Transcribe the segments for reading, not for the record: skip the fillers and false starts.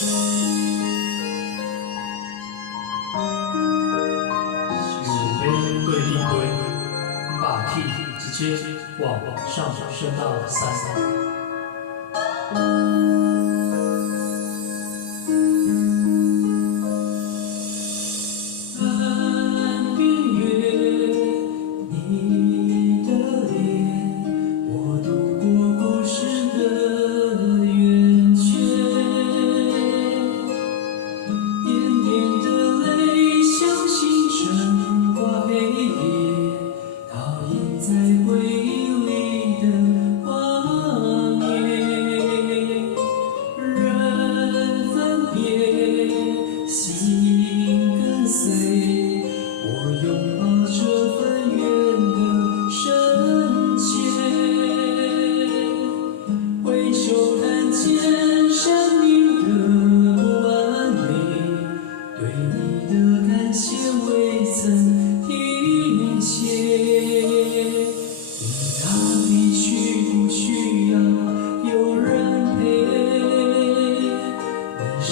是要对你飞，霸气直接往上升到3。蓝边月，你的脸，我度过故事的圆圈，点点的泪像星辰挂黑夜，倒映在回忆里的画面。人分别，心跟随，我拥抱这份缘的深浅。回首看见生命的不完美，对你的感谢未曾停歇。你到底需不需要有人陪？你收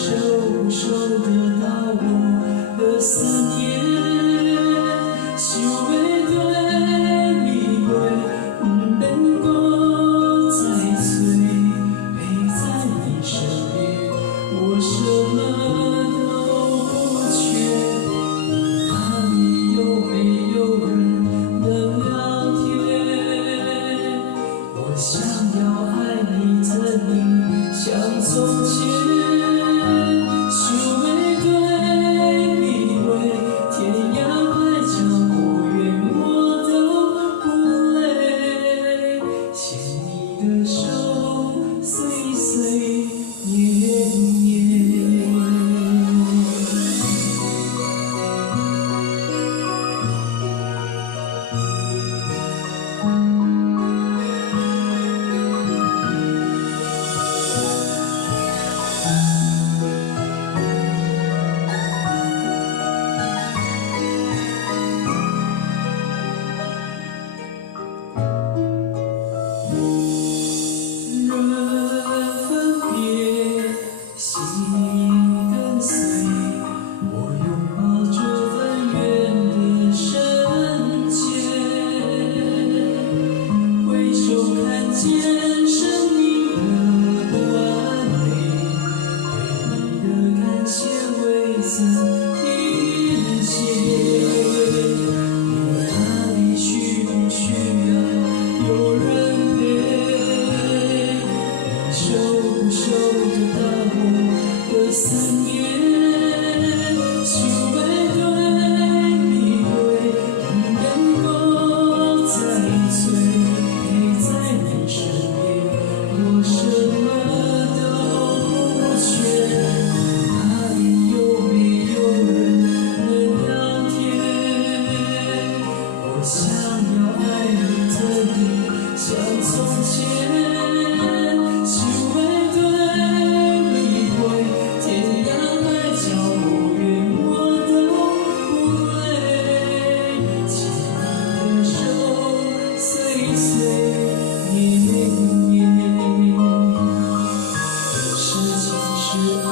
不收得到我的思念？想要对你过，不免搁再催，陪在你身边，我什么都不缺。你哪里有没有人能聊天？我想要爱你疼你像从前。想要对你话，天涯海角多远我都不累，牵你的手，岁岁年年。人分别，心跟随，我拥抱这份缘的深浅。回首看见生命的不完美，对你的感谢未曾停歇。你哪里需不需要有人陪？你收不收得到我的思念？想要对你话，不免搁再催，陪在你身边，我什么都不缺。你哪里有没有人能聊天？我想要爱你疼你像从前。想要对你话，天涯海角多远我都不累，牵你的手，岁岁年年。是情是爱